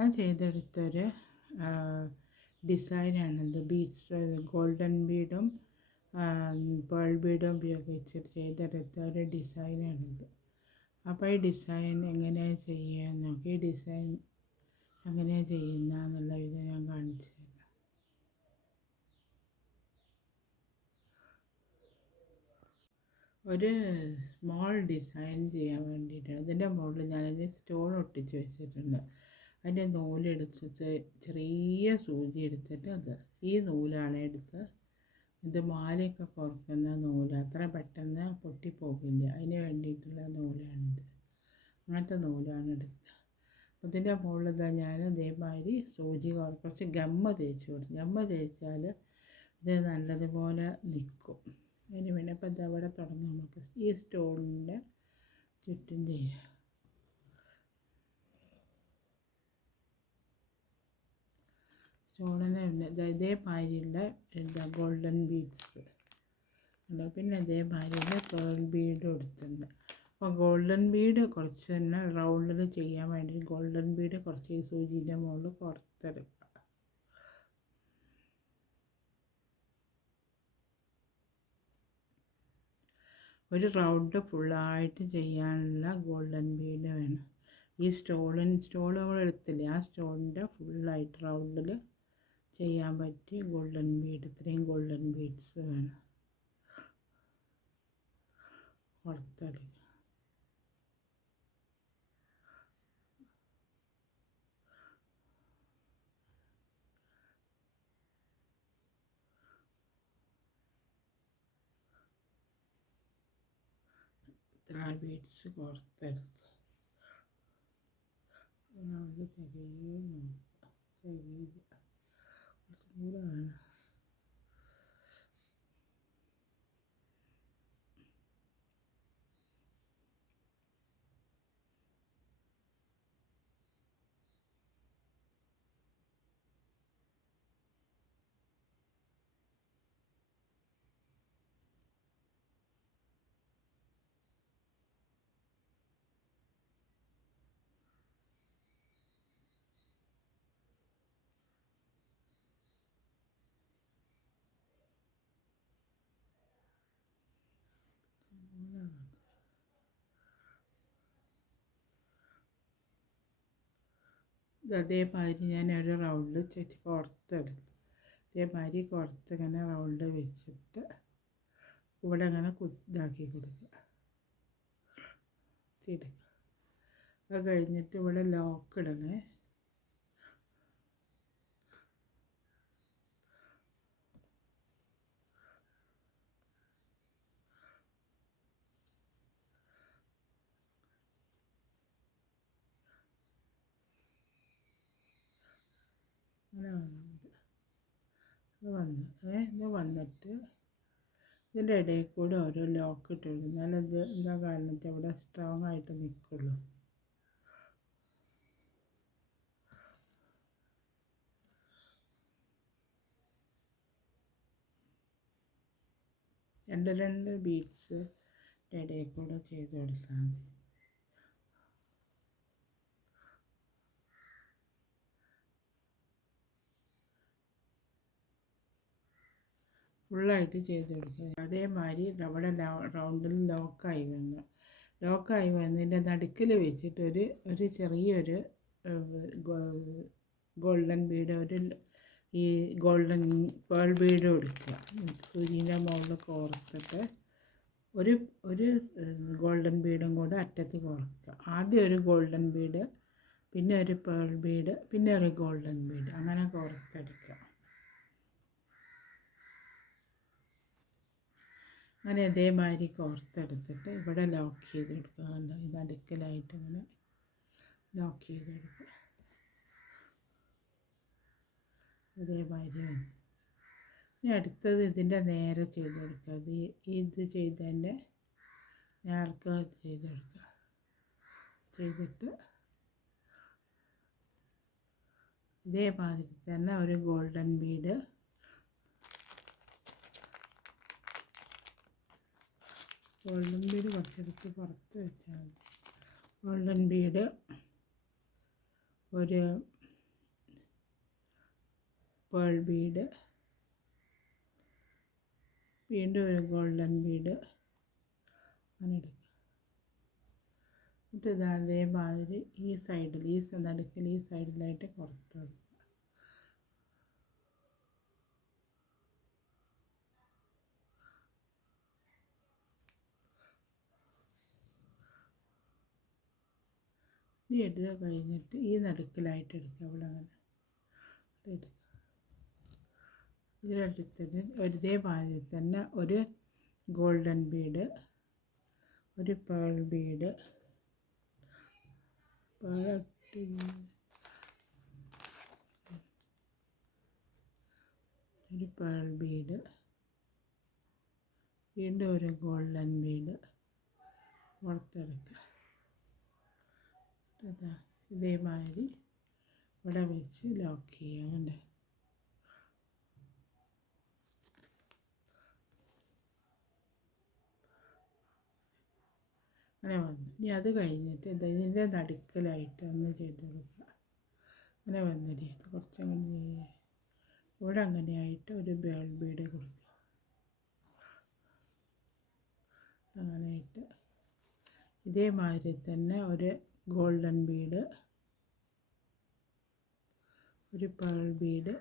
ഞാൻ ചെയ്തെടുത്തൊരു ഡിസൈനാണിത്. Beads golden ബീഡും pearl ബീഡും ഉപയോഗിച്ചിട്ട് ചെയ്തെടുത്ത ഒരു ഡിസൈനാണിത്. അപ്പോൾ ഈ ഡിസൈൻ എങ്ങനെയാണ് ചെയ്യുക നോക്കി. ഈ ഡിസൈൻ എങ്ങനെയാണ് ചെയ്യുന്നതെന്നുള്ള ഇത് ഞാൻ കാണിച്ചു തരാം. ഒരു സ്മോൾ ഡിസൈൻ ചെയ്യാൻ വേണ്ടിയിട്ടാണ്. ഇതിൻ്റെ മുകളിൽ ഞാനൊരു സ്റ്റോൺ ഒട്ടിച്ച് വെച്ചിട്ടുണ്ട്. അതിൻ്റെ നൂലെടുത്തിട്ട് ചെറിയ സൂചി എടുത്തിട്ട് ഈ നൂലാണ് എടുത്ത് ഇത് മാലയൊക്കെ കുറക്കുന്ന നൂല്. അത്ര പെട്ടെന്ന് പൊട്ടിപ്പോകില്ല, അതിന് വേണ്ടിയിട്ടുള്ള നൂലാണിത്. അങ്ങനത്തെ നൂലാണ് എടുത്തത്. ഇതിൻ്റെ മുകളിൽ ഞാൻ ഇതേമാതിരി സൂചി കുറച്ച് ഗമ്മ തേച്ച് കൊടുത്തു. ഗമ്മ തേച്ചാൽ ഇത് നല്ലതുപോലെ നിൽക്കും. അതിന് പിന്നെ ഇപ്പം ഇതവിടെ തുടങ്ങാം. നമുക്ക് ഈ സ്റ്റോണിൻ്റെ ചുറ്റും ചെയ്യാം. സ്റ്റോണിന് ഇതേമാതിരിയുള്ള ഗോൾഡൻ ബീഡ്സ് ഉണ്ട്. പിന്നെ ഇതേമാതിരിയുള്ള പേൾ ബീഡും എടുത്തിട്ടുണ്ട്. അപ്പോൾ ഗോൾഡൻ ബീഡ് കുറച്ച് തന്നെ റൗണ്ടിൽ ചെയ്യാൻ വേണ്ടി ഗോൾഡൻ ബീഡ് കുറച്ച് ഈ സൂചിൻ്റെ മുകളിൽ പുറത്തെടുക്കുക. ഒരു റൗണ്ട് ഫുള്ളായിട്ട് ചെയ്യാനുള്ള ഗോൾഡൻ ബീഡ് വേണം. ഈ സ്റ്റോൺ നമ്മൾ എടുത്തില്ലേ, ആ സ്റ്റോണിൻ്റെ ഫുള്ളായിട്ട് റൗണ്ടിൽ ചെയ്യാൻ പറ്റിയ ഗോൾഡൻ ബീഡ്, ഇത്രയും ഗോൾഡൻ ബീഡ്സ് വേണം. പുറത്തെടുക്കുക. ഇത്ര ബീഡ്സ് പുറത്തെടുക്കുക. അത് തികയും ചെയ്ത് കുറച്ചും കൂടെ വേണം. അതേമാതിരി ഞാൻ ഒരു റൗണ്ട് പുറത്തെടുത്തു. അതേമാതിരി പുറത്തിങ്ങനെ റൗണ്ട് വെച്ചിട്ട് ഇവിടെ ഇങ്ങനെ ഇതാക്കി കൊടുക്കുക, തിരിക്കുക. അത് കഴിഞ്ഞിട്ട് ഇവിടെ ലോക്ക് ഇടണേ. ഇത് വന്നിട്ട് ഇതിൻ്റെ ഇടയിൽ കൂടെ ഓരോ ലോക്ക് ഇട്ട് കൊടുക്കും. എന്നാലത് എന്താ കാരണത്ത് ഇവിടെ സ്ട്രോങ് ആയിട്ട് നിൽക്കുള്ളൂ. രണ്ട് ബീഡ്സ് ഇടയിൽ കൂടെ ചെയ്ത് കൊടുത്താൽ മതി. ഫുള്ളായിട്ട് ചെയ്ത് കൊടുക്കുക. അതേമാതിരി അവിടെ റൗണ്ടിൽ ലോക്കായി വന്നതിൻ്റെ നടുക്കിൽ വെച്ചിട്ട് ഒരു ചെറിയൊരു ഗോൾഡൻ ബീഡ്, ഈ ഗോൾഡൻ പേൾ ബീഡ് കൊടുക്കുക. സൂചിൻ്റെ മുകളിൽ കോർത്തിട്ട് ഒരു ഗോൾഡൻ ബീഡും കൂടെ അറ്റത്ത് കോർക്കുക. ആദ്യം ഒരു ഗോൾഡൻ ബീഡ്, പിന്നെ ഒരു പേൾ ബീഡ്, പിന്നെ ഒരു ഗോൾഡൻ ബീഡ്, അങ്ങനെ കോർത്തെടുക്കുക. അങ്ങനെ ഇതേമാതിരി കോർത്തെടുത്തിട്ട് ഇവിടെ ലോക്ക് ചെയ്ത് കൊടുക്കുക. ഇത് അടുക്കലായിട്ട് ഇങ്ങനെ ലോക്ക് ചെയ്തെടുക്കുക. ഇതേമാതിരി ഇനി അടുത്തത് ഇതിൻ്റെ നേരെ ചെയ്ത് കൊടുക്കുക. ഇത് ചെയ്തതിൻ്റെ നേർക്ക് ചെയ്തെടുക്കുക. ചെയ്തിട്ട് ഇതേമാതിരി തന്നെ ഒരു ഗോൾഡൻ ബീഡ്, കുറച്ചെടുത്ത് പുറത്ത് വെച്ചാൽ മതി. ഗോൾഡൻ ബീഡ്, ഒരു പേൾ ബീഡ്, വീണ്ടും ഒരു ഗോൾഡൻ ബീഡ് അങ്ങനെ എടുക്കുക. എന്നിട്ട് ഇത് അതേമാതിരി ഈ സൈഡിൽ, ഈ നടുക്കിൽ ഈ സൈഡിലായിട്ട് പുറത്ത് വെക്കുക. ഇനി എടുത്ത് കഴിഞ്ഞിട്ട് ഈ നടുക്കിലായിട്ട് എടുക്കുക. അവിടെ അങ്ങനെ എടുക്കുക. ഇതിലെടുത്തിട്ട് ഒരേമാതിരി തന്നെ ഒരു ഗോൾഡൻ ബീഡ്, ഒരു പേൾ ബീഡ്, ഒരു പേൾ ബീഡ്, വീണ്ടും ഒരു ഗോൾഡൻ ബീഡ് പുറത്തെടുക്കുക. ഇതേമാതിരി ഇവിടെ വെച്ച് ലോക്ക് ചെയ്യാം. കണ്ടേ? അങ്ങനെ വന്നു. ഇനി അത് കഴിഞ്ഞിട്ട് ഇതിൻ്റെ നടുക്കലായിട്ട് ഒന്ന് ചെയ്ത് കൊടുക്കുക. അങ്ങനെ വന്നിട്ട് കുറച്ചങ്ങനെ ഇവിടെ അങ്ങനെയായിട്ട് ഒരു പേൾ ബീഡ് കൊടുക്കുക. അങ്ങനെയായിട്ട് ഇതേമാതിരി തന്നെ ഒരു ഗോൾഡൻ ബീഡ്, ഒരു പേൾ ബീഡ്,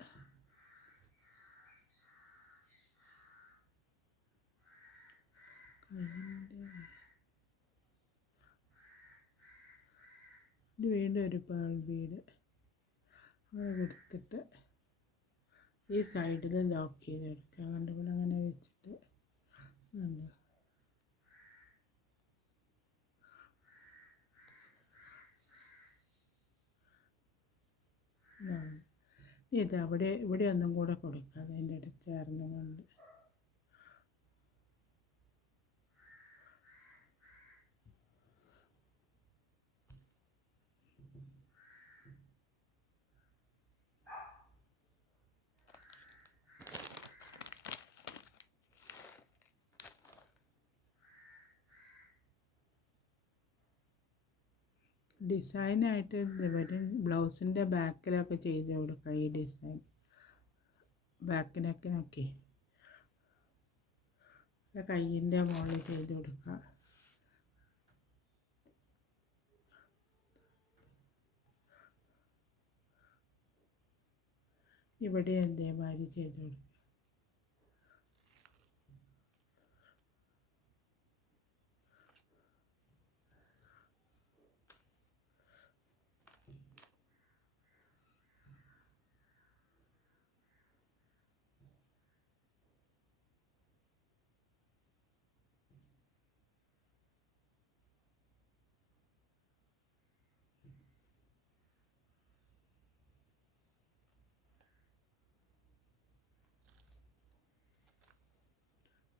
വീണ്ടും ഒരു പേൾ ബീഡ് അങ്ങനെ കൊടുത്തിട്ട് ഈ സൈഡിൽ ലോക്ക് ചെയ്തെടുക്കുക. കണ്ടുപോലെ അങ്ങനെ വെച്ചിട്ട് ഇത് ഇവിടെ ഒന്നും കൂടെ കൊടുക്കുക. അതിൻ്റെ ഇടയ്ക്ക് ചേർന്ന് കൊണ്ട് ഡിസൈനായിട്ട് വരും. ബ്ലൗസിൻ്റെ ബാക്കിലൊക്കെ ചെയ്ത് കൊടുക്കുക. ഈ ഡിസൈൻ ബാക്കിനൊക്കെ കയ്യിൻ്റെ മുകളിൽ ചെയ്ത് കൊടുക്കുക. ഇവിടെ ഇതേമാതിരി ചെയ്ത് കൊടുക്കുക.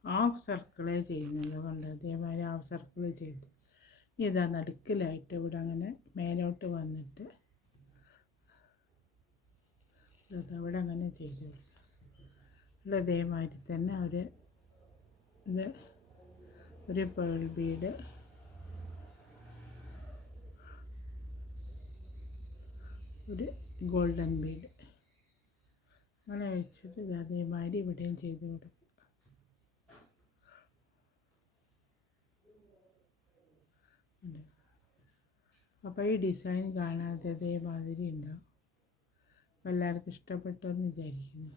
ഹാഫ് സർക്കിളേ ചെയ്യുന്നത് കൊണ്ട് അതേമാതിരി ഹാഫ് സർക്കിൾ ചെയ്തു. ഇതാ നടുക്കിലായിട്ട് ഇവിടെ അങ്ങനെ മേലോട്ട് വന്നിട്ട് അവിടെ അങ്ങനെ ചെയ്ത് കൊടുക്കുക. അതേമാതിരി തന്നെ ഒരു പേൾ ബീഡ്, ഒരു ഗോൾഡൻ ബീഡ് അങ്ങനെ വെച്ചിട്ട് അതേമാതിരി ഇവിടെയും ചെയ്ത് കൊടുക്കുക. അപ്പോൾ ഈ ഡിസൈൻ കാണാതെ അതേമാതിരി ഉണ്ടാവും. അപ്പോൾ എല്ലാവർക്കും ഇഷ്ടപ്പെട്ടെന്ന് വിചാരിക്കുന്നു.